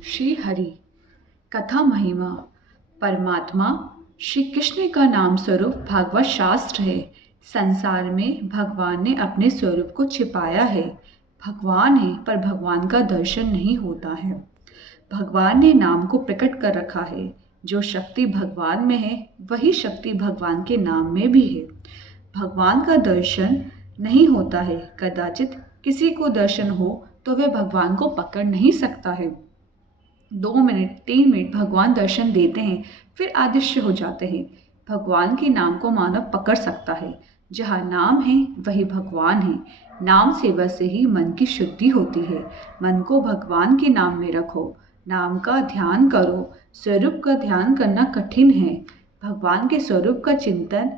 श्री हरि कथा महिमा। परमात्मा श्री कृष्ण का नाम स्वरूप भागवत शास्त्र है। संसार में भगवान ने अपने स्वरूप को छिपाया है। भगवान है पर भगवान का दर्शन नहीं होता है। भगवान ने नाम को प्रकट कर रखा है। जो शक्ति भगवान में है वही शक्ति भगवान के नाम में भी है। भगवान का दर्शन नहीं होता है। कदाचित किसी को दर्शन हो तो वह भगवान को पकड़ नहीं सकता है। 2 मिनट 3 मिनट भगवान दर्शन देते हैं, फिर अदृश्य हो जाते हैं। भगवान के नाम को मानव पकड़ सकता है। जहाँ नाम है वही भगवान है। नाम सेवा से ही मन की शुद्धि होती है। मन को भगवान के नाम में रखो, नाम का ध्यान करो। स्वरूप का ध्यान करना कठिन है। भगवान के स्वरूप का चिंतन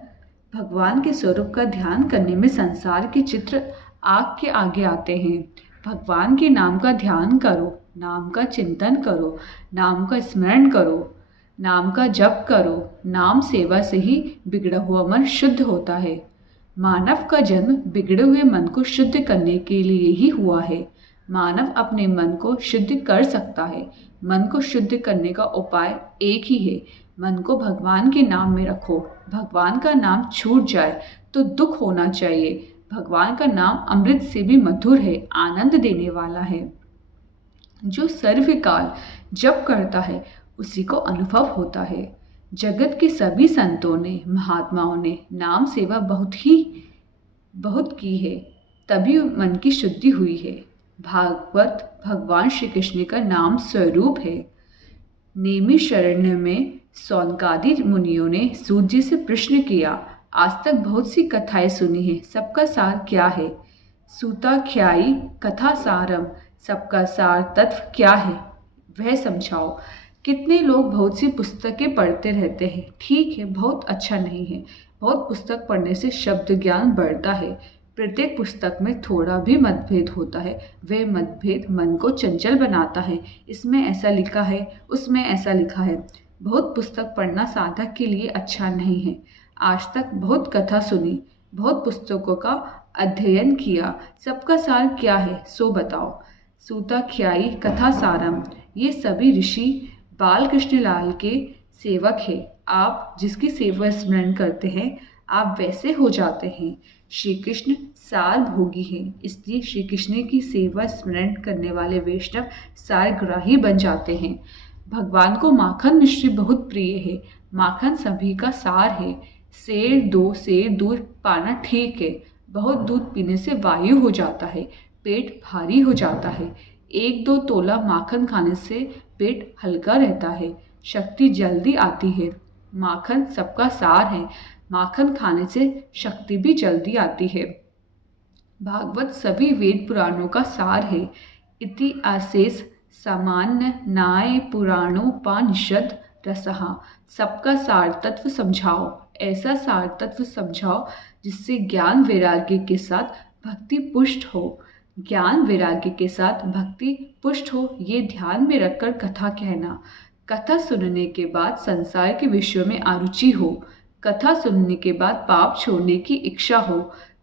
भगवान के स्वरूप का ध्यान करने में संसार के चित्र आँख के आगे आते हैं। भगवान के नाम का ध्यान करो, नाम का चिंतन करो, नाम का स्मरण करो, नाम का जप करो। नाम सेवा से ही बिगड़ा हुआ मन शुद्ध होता है। मानव का जन्म बिगड़े हुए मन को शुद्ध करने के लिए ही हुआ है। मानव अपने मन को शुद्ध कर सकता है। मन को शुद्ध करने का उपाय एक ही है। मन को भगवान के नाम में रखो। भगवान का नाम छूट जाए तो दुख होना चाहिए। भगवान का नाम अमृत से भी मधुर है, आनंद देने वाला है। जो सर्वकाल जप करता है उसी को अनुभव होता है। जगत के सभी संतों ने, महात्माओं ने नाम सेवा बहुत की है, तभी मन की शुद्धि हुई है। भागवत भगवान श्री कृष्ण का नाम स्वरूप है। नेमि शरण्य में सौनकादि मुनियों ने सूत जी से प्रश्न किया। आज तक बहुत सी कथाएं सुनी है, सबका सार क्या है? सूताख्यायी कथा सारम, सबका सार तत्व क्या है वह समझाओ। कितने लोग बहुत सी पुस्तकें पढ़ते रहते हैं, ठीक है, बहुत अच्छा नहीं है। बहुत पुस्तक पढ़ने से शब्द ज्ञान बढ़ता है। प्रत्येक पुस्तक में थोड़ा भी मतभेद होता है। वह मतभेद मन को चंचल बनाता है। इसमें ऐसा लिखा है, उसमें ऐसा लिखा है। बहुत पुस्तक पढ़ना साधक के लिए अच्छा नहीं है। आज तक बहुत कथा सुनी, बहुत पुस्तकों का अध्ययन किया, सबका सार क्या है सो बताओ। सूताख्यायी कथा सारम, ये सभी ऋषि बाल कृष्ण लाल के सेवक हैं। आप जिसकी सेवा स्मरण करते हैं आप वैसे हो जाते हैं। श्री कृष्ण सार भोगी हैं, इसलिए श्री कृष्ण की सेवा स्मरण करने वाले वैष्णव सारग्राही बन जाते हैं। भगवान को माखन मिश्री बहुत प्रिय है। माखन सभी का सार है। सेर दूध पाना ठीक है। बहुत दूध पीने से वायु हो जाता है, पेट भारी हो जाता है। 1-2 तोला माखन खाने से पेट हल्का रहता है, शक्ति जल्दी आती है। माखन सबका सार है। माखन खाने से शक्ति भी जल्दी आती है। भागवत सभी वेद पुराणों का सार है। इति आशेष सामान्य नाय पुराणोपनिषद रसहा, सबका सार तत्व समझाओ। ऐसा सार तत्व समझाओ जिससे ज्ञान वैराग्य के साथ भक्ति पुष्ट हो। ज्ञान वैराग्य के साथ भक्ति पुष्ट हो, ये ध्यान में रखकर कथा कहना। कथा सुनने के बाद संसार के विषयों में आरुचि हो। कथा सुनने के बाद पाप छोड़ने की इच्छा हो।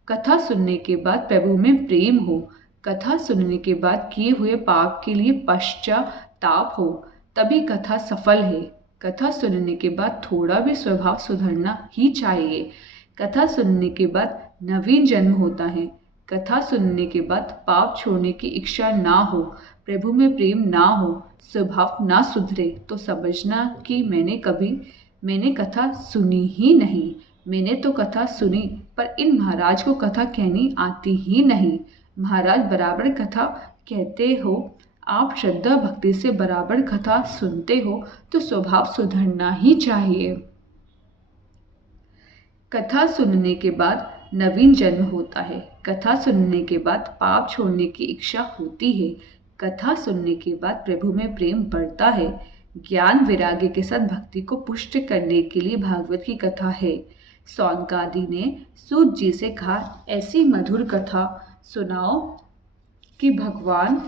कथा सुनने के बाद प्रभु में प्रेम हो। कथा सुनने के बाद किए हुए पाप के लिए पश्चाताप हो, तभी कथा सफल है। कथा सुनने के बाद थोड़ा भी स्वभाव सुधरना ही चाहिए। कथा सुनने के बाद नवीन जन्म होता है। कथा सुनने के बाद पाप छोड़ने की इच्छा ना हो, प्रभु में प्रेम ना हो, स्वभाव ना सुधरे तो समझना कि मैंने कथा सुनी ही नहीं। मैंने तो कथा सुनी पर इन महाराज को कथा कहनी आती ही नहीं। महाराज बराबर कथा कहते हो, आप श्रद्धा भक्ति से बराबर कथा सुनते हो तो स्वभाव सुधरना ही चाहिए। कथा सुनने के बाद नवीन जन्म होता है। कथा सुनने के बाद पाप छोड़ने की इच्छा होती है। कथा सुनने के बाद प्रभु में प्रेम बढ़ता है। ज्ञान वैराग्य के साथ भक्ति को पुष्ट करने के लिए भागवत की कथा है। सौनकादि ने सूत जी से कहा, ऐसी मधुर कथा सुनाओ कि भगवान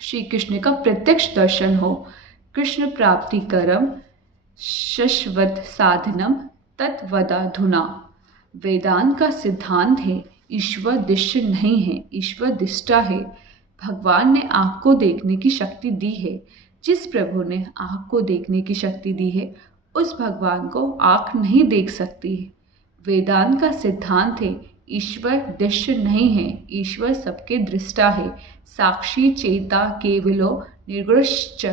श्री कृष्ण का प्रत्यक्ष दर्शन हो। कृष्ण प्राप्ति करम शश्वत साधनम तत्वदाधुना। वेदांत का सिद्धांत है ईश्वर दृश्य नहीं है, ईश्वर दृष्टा है। भगवान ने आँख को देखने की शक्ति दी है। जिस प्रभु ने आँख को देखने की शक्ति दी है, उस भगवान को आँख नहीं देख सकती। वेदांत का सिद्धांत है, ईश्वर दृश्य नहीं है, ईश्वर सबके दृष्टा है। साक्षी चेता केवलो निर्गुणश्च।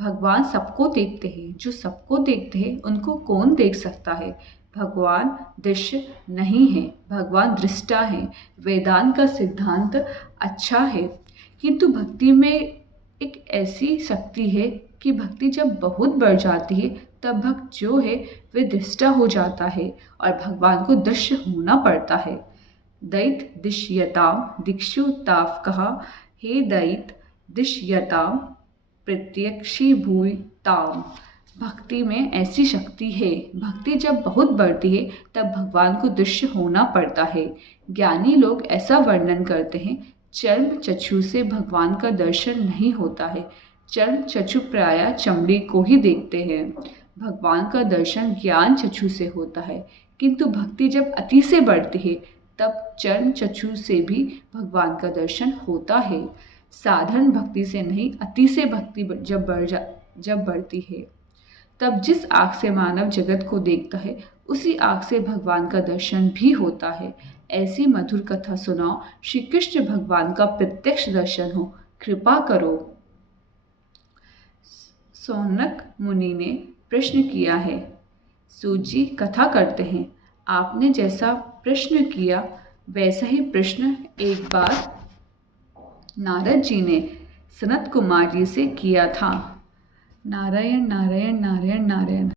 भगवान सबको देखते हैं। जो सबको देखते हैं उनको कौन देख सकता है? भगवान दृश्य नहीं है, भगवान दृष्टा है। वेदांत का सिद्धांत अच्छा है, किंतु भक्ति में एक ऐसी शक्ति है कि भक्ति जब बहुत बढ़ जाती है तब भक्त जो है वे दृष्टा हो जाता है और भगवान को दृश्य होना पड़ता है। दैत दिश्यताम दिक्षु ताव कहा, हे दैत दिश्यताम प्रत्यक्षीभूताम। भक्ति में ऐसी शक्ति है, भक्ति जब बहुत बढ़ती है तब भगवान को दृश्य होना पड़ता है। ज्ञानी लोग ऐसा वर्णन करते हैं, चर्म चक्षु से भगवान का दर्शन नहीं होता है। चर्म चक्षु प्रायः चमड़ी को ही देखते हैं। भगवान का दर्शन ज्ञान चक्षु से होता है, किंतु भक्ति जब अति से बढ़ती है तब चर्म चक्षु से भी भगवान का दर्शन होता है। साधारण भक्ति से नहीं, अति से भक्ति जब बढ़ती है तब जिस आँख से मानव जगत को देखता है उसी आँख से भगवान का दर्शन भी होता है। ऐसी मधुर कथा सुनाओ, श्री कृष्ण भगवान का प्रत्यक्ष दर्शन हो, कृपा करो। सौनक मुनि ने प्रश्न किया है। सूत जी कथा करते हैं। आपने जैसा प्रश्न किया वैसा ही प्रश्न एक बार नारद जी ने सनत कुमार जी से किया था। नारायण नारायण नारायण नारायण।